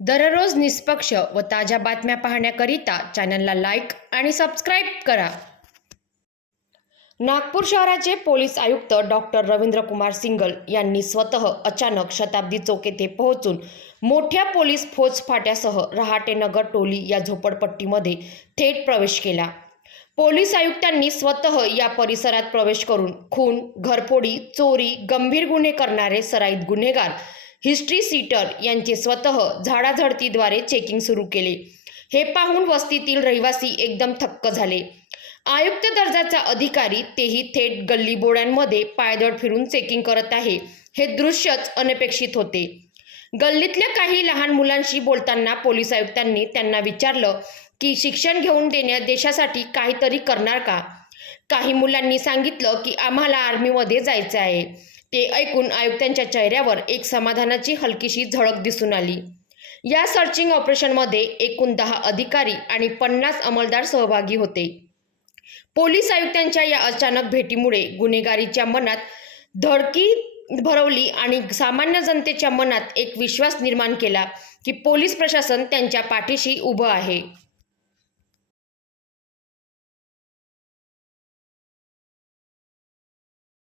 दररोज निष्पक्ष व ताज्या बातम्या पाहण्याकरिता चॅनलला लाईक आणि सबस्क्राईब करा. नागपूर शहराचे पोलीस आयुक्त डॉक्टर रवींद्र कुमार सिंगल यांनी स्वतः अचानक शताब्दी चौक येथे पोहोचून मोठ्या पोलीस फौजफाट्यासह रहाटेनगर टोली या झोपडपट्टीमध्ये थेट प्रवेश केला. पोलीस आयुक्तांनी स्वतः या परिसरात प्रवेश करून खून घरफोडी चोरी गंभीर गुन्हे करणारे सराईत गुन्हेगार हिस्ट्री सीटर यांचे स्वतः झाडाझडतीद्वारे चेकिंग सुरू केले. हे पाहून वस्तीतील रहिवासी एकदम थक्क झाले. आयुक्त दर्जाचा अधिकारी तेही थेट गल्लीबोळ्यांमध्ये पायदळ फिरून चेकिंग करत आहे. हे दृश्यच अनपेक्षित होते. गल्लीतल्या काही लहान मुलांशी बोलताना पोलीस आयुक्तांनी त्यांना विचारलं की शिक्षण घेऊन देण्या देशासाठी काहीतरी करणार का? काही मुलांनी सांगितलं की आम्हाला आर्मीमध्ये जायचं आहे. ते ऐकून आयुक्तांच्या चेहऱ्यावर एक समाधानाची हलकीशी झळक दिसून आली. या सर्चिंग ऑपरेशनमध्ये एकूण दहा अधिकारी आणि पन्नास अंमलदार सहभागी होते. पोलीस आयुक्तांच्या या अचानक भेटीमुळे गुन्हेगारीच्या मनात धडकी भरवली आणि सामान्य जनतेच्या मनात एक विश्वास निर्माण केला की पोलीस प्रशासन त्यांच्या पाठीशी उभं आहे.